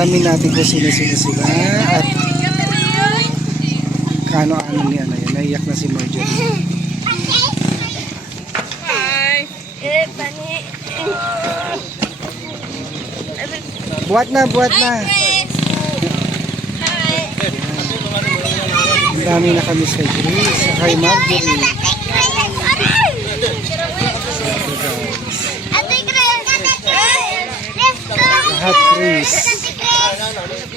Alamin natin kung sino-sino sila at kano-ano ni ano yan. Naiyak na si Marjorie. Buhat na, buhat na. Ang dami na kami sa Grace, sa kay Marjorie. Lahat Grace.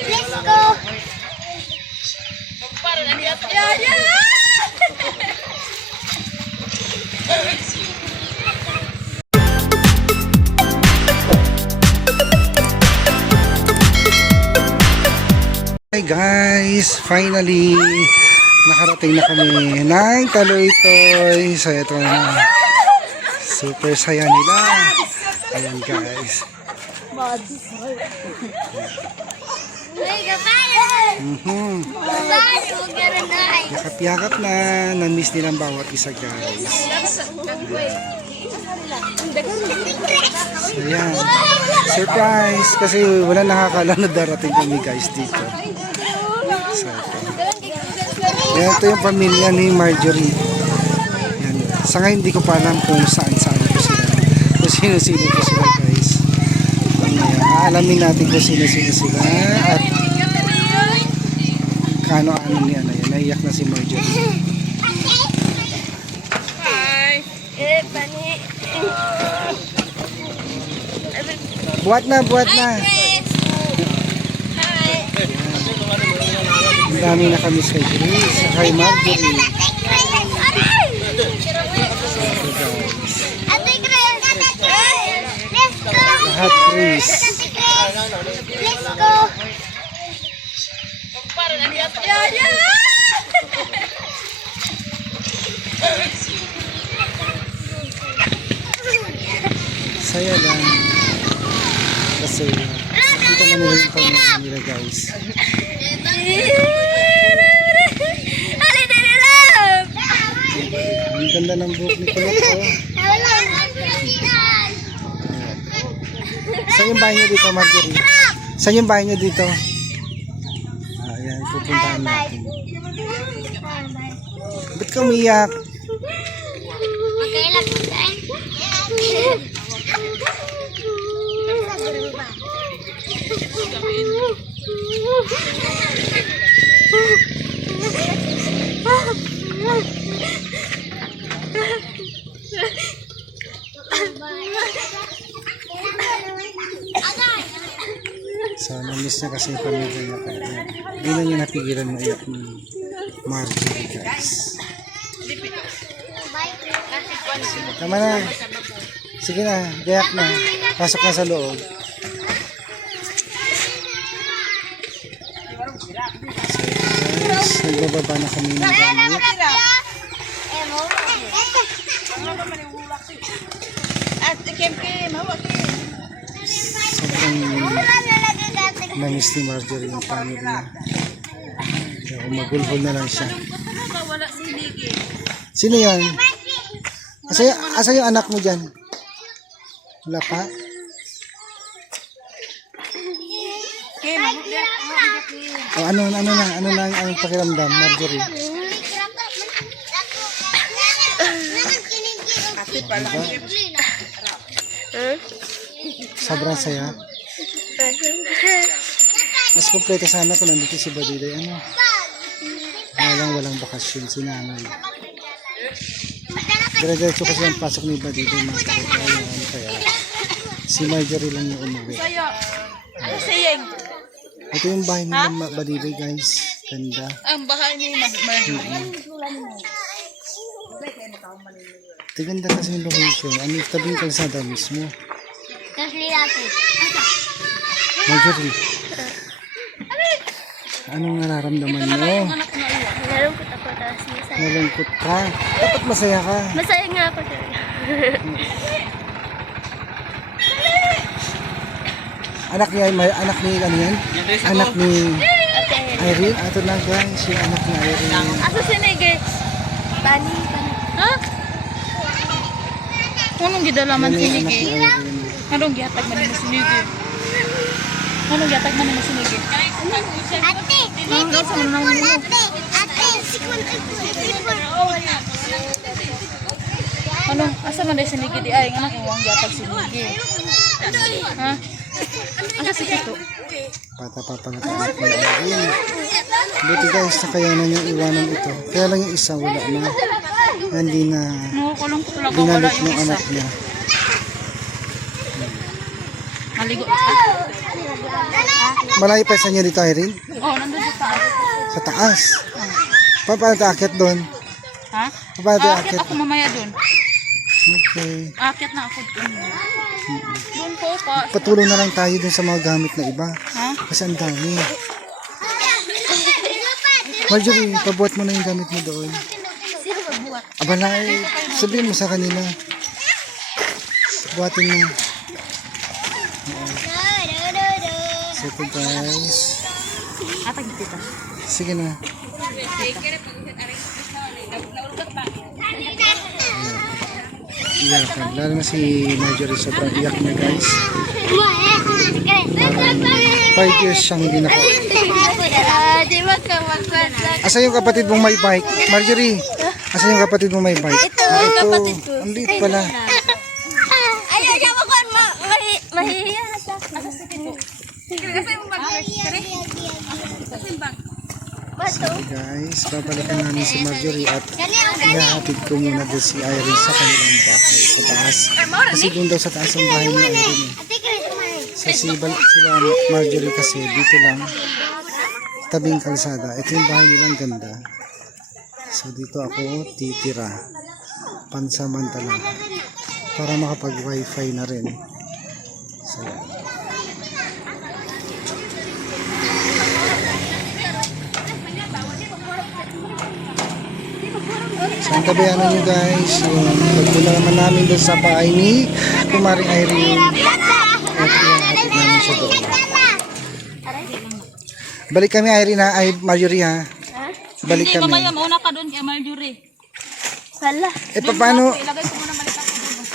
Let's go. Hi guys, finally nakarating na kami ng Taloytoy. So ito na, super saya nila. Ayan guys. Yakap-yakap na, na-miss nilang bawat isa guys. So yan, surprise kasi wala nakakala na darating kami guys dito. So ito yung pamilya ni Marjorie. Yan. Sa ngayon hindi ko pa alam kung saan-saan ko sila, kung sino-sino ko sila guys. Aalamin natin kung sino-sino sila at kano-ano ni ano yan. Naiyak na si Marjorie. Buhat na, buhat na. Ang dami na kami sa Grace, sa kay Marjorie. Lahat Grace. Let's go. Saya lang. Kasi dito man nila yung pamilya nila guys. Ang ganda ng buhok ni Kulot oh. Saan yung bahay niyo dito Marjorie? Saan yung bahay niyo dito? Ayan, pupuntahan natin. Ba't ka umiyak? So, na-miss niya kasi yung pamilya niya. Hindi na niya napigilan yung iyak ni Marjorie guys. Tama na. Sige na, gayak na. Pasok na sa loob. Guys, nagbababa na kami ng gamit. Sobrang na-miss ni Marjorie yung family niya. Kaya magulhol na lang siya. Sino yan? Asa yung anak mo dyan? Wala pa? O ano na ang pakiramdam, Marjorie? Diba? Sobrang saya. Mas kompleto sana kung nandito si Badiday. Walang bakasyon si nanay. Dire-diretso kasi ang pasok ni Badiday mga kapatid. Kaya si Marjorie lang yung umuwi. Ito yung bahay ni Badiday guys. Ganda. Ang bahay ni Marjorie. Ganda kasi yung location. Ano yung tabing kalsada mismo? Marjorie, anong nararamdaman mo? Nalungkot ako tapos masaya. Nalungkot ka? Dapat masaya ka. Masaya nga ako. Anak ni ano yan? Anak ni Irene. Ato na guys, yung anak ni Irene. Asa si Nige? Bani. Ha? Anong gidalaman Yan si yung anak ni Nige? Irene. Anong gihatag man ni si Nige? Ano, yatag man yung sinigit? Ate! Ano, asa man dahil sinigit di ay, nga kung ang yatag sinigit. Ha? Asa si Kito? Patapapangat ko na. Buti guys, nakayanan yung iwanan ito. Kaya lang yung isa wala na. Hindi na Nakukulong ko talaga wala binalik yung ng isa. anak niya. Maligo ka? Malayo pa sa inyo dito, Irene? Oo, nandun sa taas. Sa taas. Paano tayo akit doon? Ha? Paano tayo Aakyat akit? ako mamaya dun. Okay. Aakyat na ako dun. Doon po pa. Patulong na lang tayo dun sa mga gamit na iba. Ha? Kasi ang dami. Marjorie, pabuhat mo na yung gamit mo doon. Sino magbuhat? Abala, sabihin mo sa kanila. Buhatin mo. So ito guys. Atag dito. Sige na. Iyakan. Lalo na si Marjorie, sobrang iyak na guys. 5 years siyang hindi naka. Di ba ka magkwat? Asa yung kapatid mong may bike? Marjorie, asa yung kapatid mong may bike? Ito, kapatid ko. Ang liit pala. Ayaw niya ako mahihiya na siya. Bato. So guys, babalikan namin si Marjorie at ihahatid ko muna doon si Irene sa kanilang bahay sa taas. Kasi doon daw sa taas ang bahay ni Irene. So sila Marjorie kasi dito lang, tabing kalsada. Ito yung bahay nilang ganda. So dito ako titira pansamantala para makapag wifi na rin. So ang tabayanan nyo guys, yung pagpunta naman namin doon sa bahay ni Kumaring Irene at ihahatid namin siya doon. Balik kami Irene ha, ay Marjorie ha. Balik Hindi, kami. mamaya mauna ka doon kay Marjorie. Wala. Eh paano, Ilagay ko muna balik ako doon.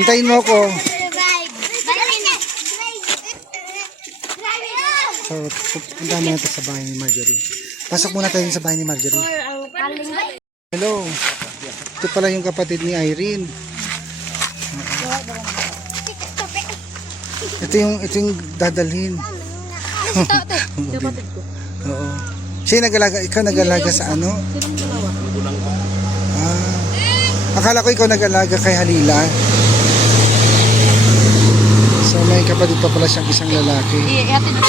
hintayin mo ako. So punta muna tayo sa bahay ni Marjorie. Pasok muna tayo sa bahay ni Marjorie. Hello. Ito pala yung kapatid ni Irene. Ito yung dadalhin. Kapatid ko. Oo. Siya nagalaga, ikaw nagalaga sa ano? Akala ko ikaw nagalaga kay Halila. So may kapatid pa pala siyang isang lalaki. Ihatid na.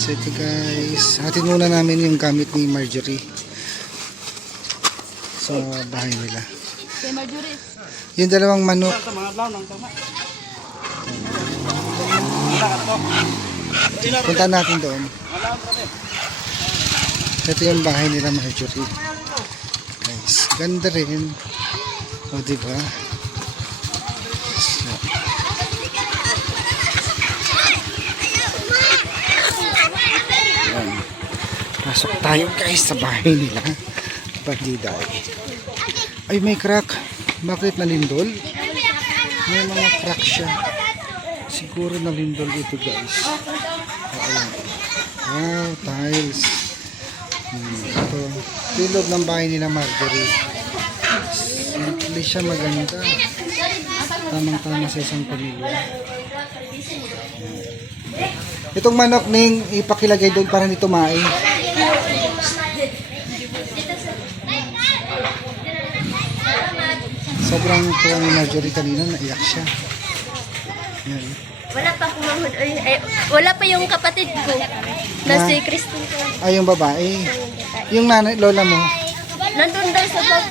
So ito guys, hatid muna namin yung gamit ni Marjorie sa bahay nila. Kay Marjorie. Yung dalawang manok. Punta natin doon. Ito yung bahay nila Marjorie. Guys, ganda rin. O diba? So, pasok tayo guys sa bahay nila. Bandiday. Ay may crack. Bakit nalindol? May mga crack siya. Siguro nalindol ito guys. Ayan. Wow, tiles. Ito. Ito yung loob ng bahay nila Marjorie. Simple siya, maganda. Tamang-tama sa isang pamilya. Itong manok ning ipakilagay doon para nito tumae. Sobrang tuwa ni Marjorie kanina, naiyak siya. Yan. Wala pa akong mahod. Wala pa yung kapatid ko. Na si Christine ko. Ay, yung babae. Yung nanay, lola mo. Nandun daw sa bag.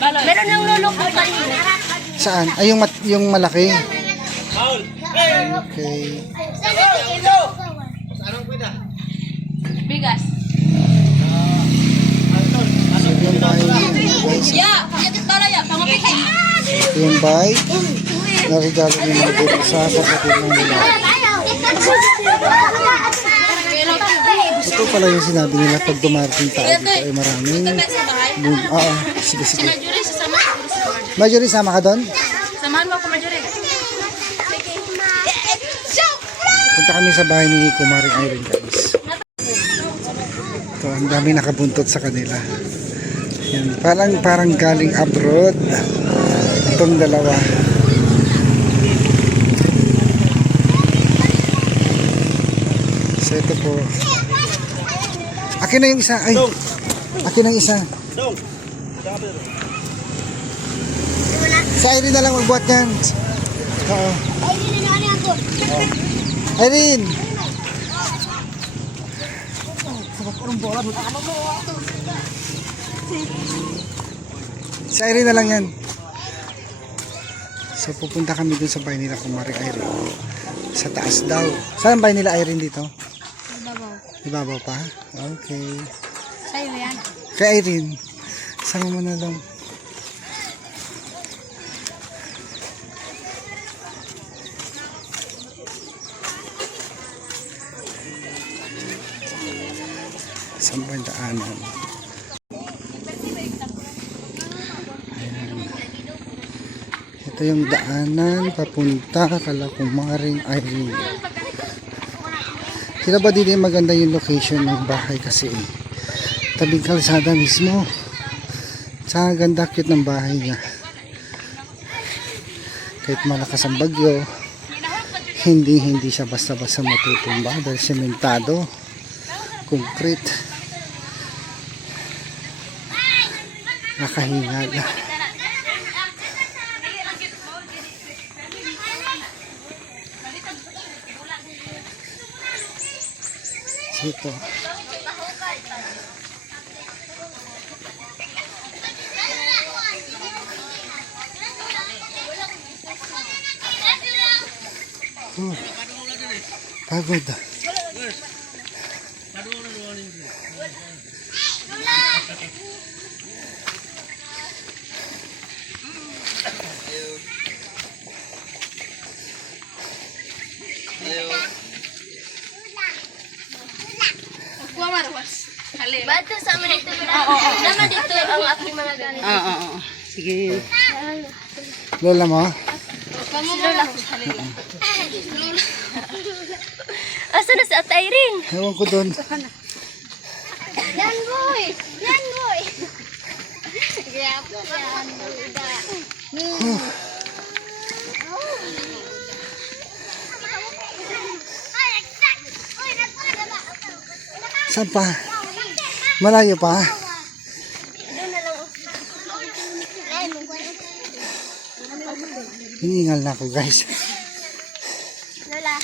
Meron ng lolo ko kanina. Saan? Ay, yung malaki. Okay. Bigas. So, yung bahay niya, guys. Ya, yatit talaya, pangapikin. Ito yung bahay. Narigalo niya mga dito sa kapatid ng nila. Ito pala yung sinabi nila pag dumarating tayo dito ay maraming boom. Oo, sige, Si sige. Marjorie, sasama siguro si Marjorie. Marjorie, sama ka doon? Samahan mo ako, Marjorie. Punta kami sa bahay ni Kumaring Irene, guys. Ito, ang dami nakabuntot sa kanila. Yan, parang galing abroad. Itong dalawa. So ito po. Akin na yung isa. Ay, akin na yung isa. Si Irene na lang magbuhat yan. Oo. Irene! Si Irene na lang yan. So pupunta kami dun sa bahay nila Kumaring Irene. Sa taas daw. Saan ang bahay nila Irene dito? Ibabaw pa? Okay. Sa'yo yan. Kay Irene, sama mo na lang. Saan ba yung daanan? Ayan. Ito yung daanan papunta kala Kumaring Irene. Sila ba dito maganda yung location ng bahay kasi tabing kalsada mismo. Tsaka ganda cute ng bahay niya. Kahit malakas ang bagyo, hindi siya basta-basta matutumba dahil sementado, concrete. Nakahingal. Ito. Pagod. Ba't sa amin dito? Naman dito ang aking mga ganito. Oo. Sige. Lola mo? Lola ko. Asa na si Ate Irene? Ewan ko doon. Yan boy! Yan boy! Yan boy. Saan pa? Malayo pa? Hiningal na ako guys. Lola.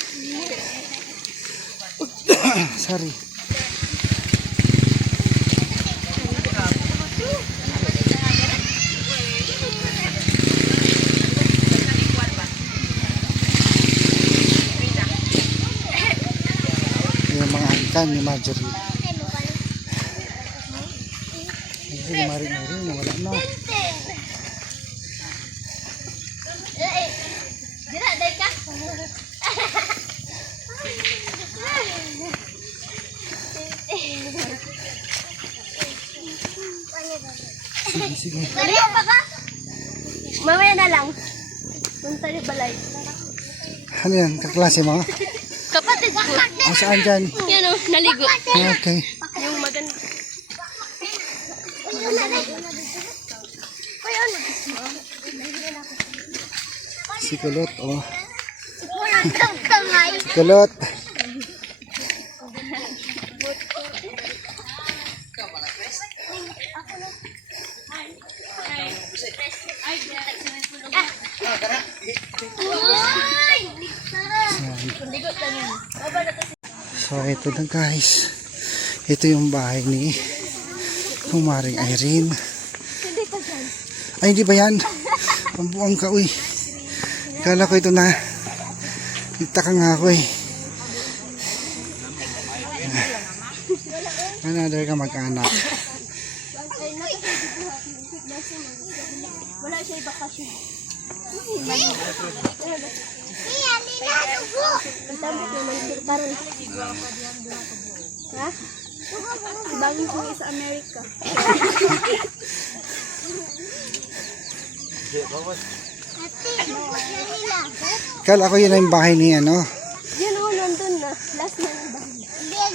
Sorry. Yung mga angkan ni Marjorie. Maring wala na. Dira, day ka. Sige. Dali pa ka? Mamaya na lang. Punta ni balay. Ano yan? Kaklase mo? Kapatid ko. Saan dyan? Yan o, naligo. Okay. Yung maganda. Si Kulot, oh. Kulot. So ito na guys. Ito yung bahay ni Kumaring Irene. Ay hindi ba yan? Ang buong ka, uy. Kala ko ito na. Nagtaka nga ako eh. Another ka mag-anak. Wala siya ibakasyon. Tambok naman karon. Ha? Bangin ko sa Amerika. Kala ko yun na yung bahay ni ano. Yan o, nandun.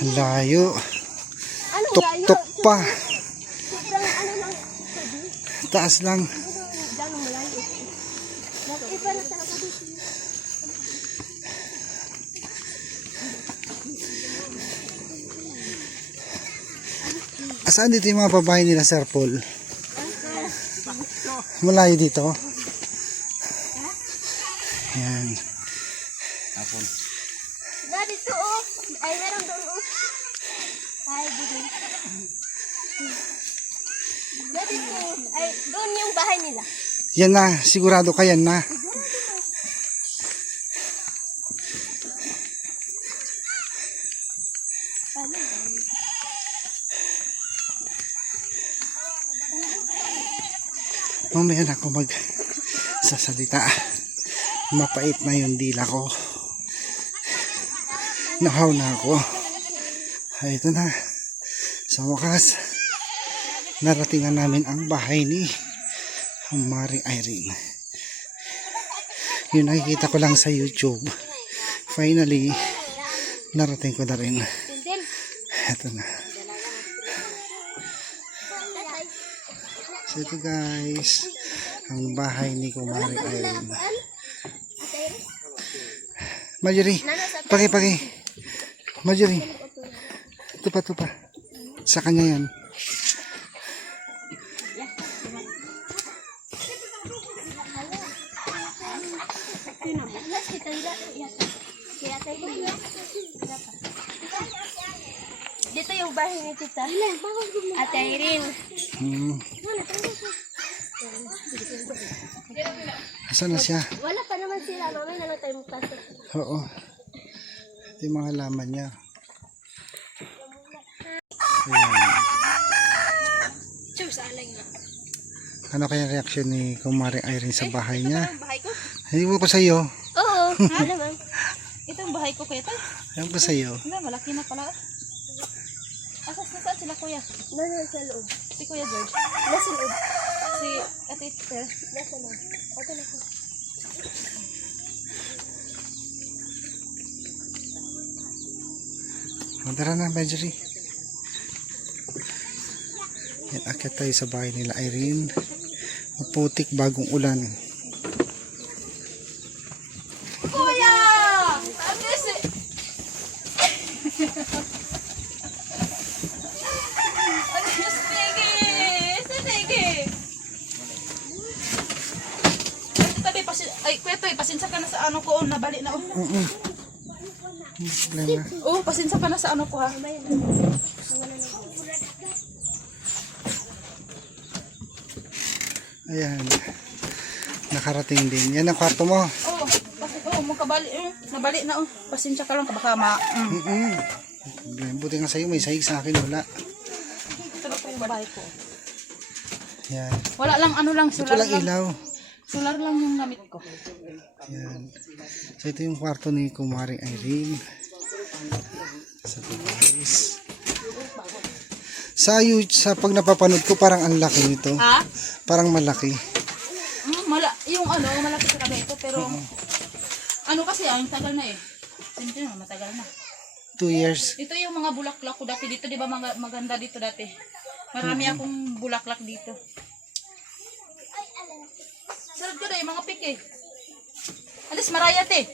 Ang layo. Ano Tuk-tuk pa. Sobrang ano lang. Taas lang. Gano'ng malayo. Iba na talaga dito. Saan dito yung mga babae nila, Sir Paul? Malayo dito. Yan. Dito oh. Ay, meron doon oh. Ay, dito. Dito. Ay, doon yung bahay nila. Yan na. Sigurado ka yan na. Mamaya na ako magsasalita. Mapait na yung dila ko. Nahaw na ako. Ay, ito na. Sa wakas, naratingan namin ang bahay ni Mari Irene. Yung nakikita ko lang sa YouTube. Finally, narating ko na rin. Ito na. So ito guys, ang bahay ni Kumari Irene. Marjorie, paki. Marjorie, tupa. Sa kanya yan. Dito yung bahay ni Tita. Ate Irene. Asan na siya? Wala pa naman sila. Mamay na lang tayo magpasok. Oo. Ito yung mga laman niya. Ayan. Ano kaya reaksyon ni Kumari Irene sa bahay niya? Bahay ko? Hindi mo ko sa iyo. Oo. Ano naman? Ito ang bahay ko, kuya. Ito. Ayun ko sa iyo. Wala, malaki na pala. Nasaan sila, kuya? Nasa loob. Si Kuya George. Nasa loob. Si Ate Esther. Nasa loob. Okay na po. Tara na, Marjorie. Yan, akit tayo sa bahay nila Irene. Maputik bagong ulan. Kuya! Ate si... Ay, kuya Toy, pasensya ka na sa ano ko, nabali na. Problema. Oh, pasensya ka na sa ano ko ha. Ayan. Nakarating din. Yan ang kwarto mo. Magkabali. Nabali na. Pasensya ka lang, baka ma... Buti nga sa'yo, may sahig sa akin. Wala. Ito na po yung bahay ko. Yan. Wala lang, ano lang, Ito solar lang lang. ilaw. Solar lang yung gamit ko. Yan. So ito yung kwarto ni Kumari Irene. Sa guys. Sa pag napapanood ko parang ang laki nito. Ha? Parang malaki. Yung ano, malaki sa kami ito, pero ano kasi, ang tagal na eh. Siyempre na, matagal na. 2 years. Ito yung mga bulaklak ko dati dito, di ba maganda dito dati? Marami akong bulaklak dito. Sarap ko na yung mga pik eh. Alis, marayat eh.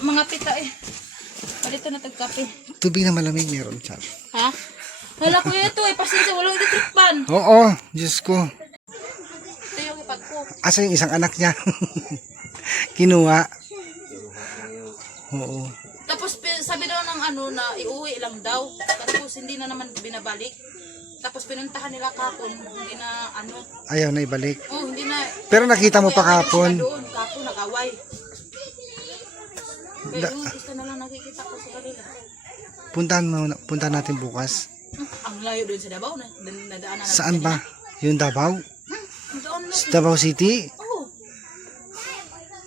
Mga pita eh. Palito na tagkape. Tubig na malamig meron, Char. Ha? Wala ko ito eh. Pasensya, walang ititrikpan. Oo, Diyos ko. Ito yung ipag ko. Asa yung isang anak niya? Kinuha. Oo. Tapos sabi daw ng ano na iuwi lang daw. Tapos hindi na naman binabalik. Tapos pinuntahan nila kahapon, hindi na ano. Ayaw na ibalik. Oh, hindi na. Pero nakita mo pa kahapon. Doon, kahapon nag-away. Kaya yung isa na lang nakikita ko sa kanila. Puntahan natin bukas. Ang layo doon sa Davao na nadaanan natin. Saan ba? Yung Davao? Doon na. Sa Davao City? Oo.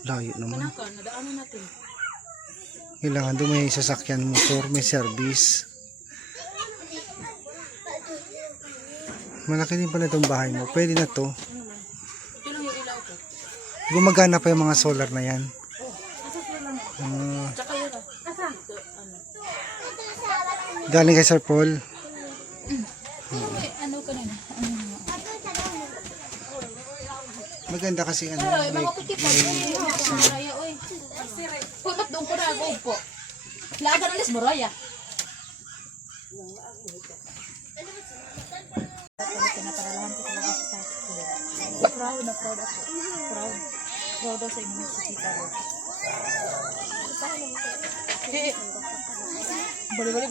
Layo naman. Kanaka, nadaanan natin. Kailangan doon may sasakyan, motor, may service. Malaki din pala itong bahay mo. Pwede na to. Ito lang yung ilaw ko. Gumagana pa yung mga solar na yan. Asa sila lang Tsaka yun ah. Ito, ano. Galing kay Sir Paul. Ano ka na? Maganda kasi ano. Ay, mga puti pa. Moraya, oy. Ba't doon ko na ako po? Laga na lis, Moraya. Proud na proud ako. Proud. Proud ako sa inyo sa tita ko. Bali-bali.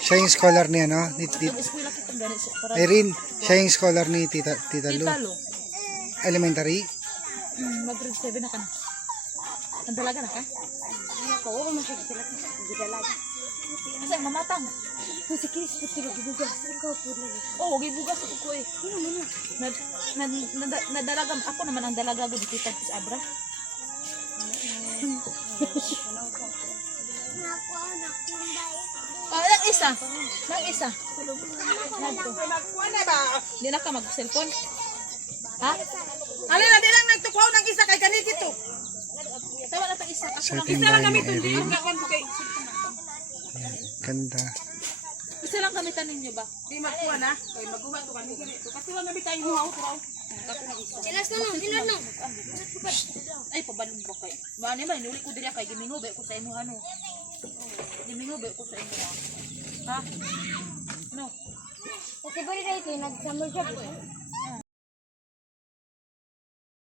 Siya yung scholar niya, no? Ang eskwela kitang ganit sa para Irene, siya yung scholar ni Tita Lu. Talo. Elementary. Mag-grade 7 na ka na. Ang dalaga na ka? Ako, huwag mo siya gidalag. Kasi mamatang. Kung si Chris, pati gibugas. Ikaw po lagi. Oo, gibugas ako ko eh. Nadalagam. Ako naman ang dalaga ko dito sa Abra. Nang isa. Nang isa. Hindi na ka mag-cellphone. Ha? Alin na di lang nagtukwaw ng isa kay kanit ito. Tawa na pa isa. Ako Sa lang. ating Isa lang bahay kami ni tundi. Irene. Gawan ko kay Ganda. Isa lang gamitan ninyo ba? di magkuha na. Kay maguha to kanit ito. Kasi lang nabi tayo huaw traw. Silas na lang, silas na. Ay, pabalong ba kayo? Mano ba, inuli ko dira kay gimingobe ko sa inyo ano. Gimingobe ko sa inyo. Ha? No. Kasi ba rin ito, nagsamol siya.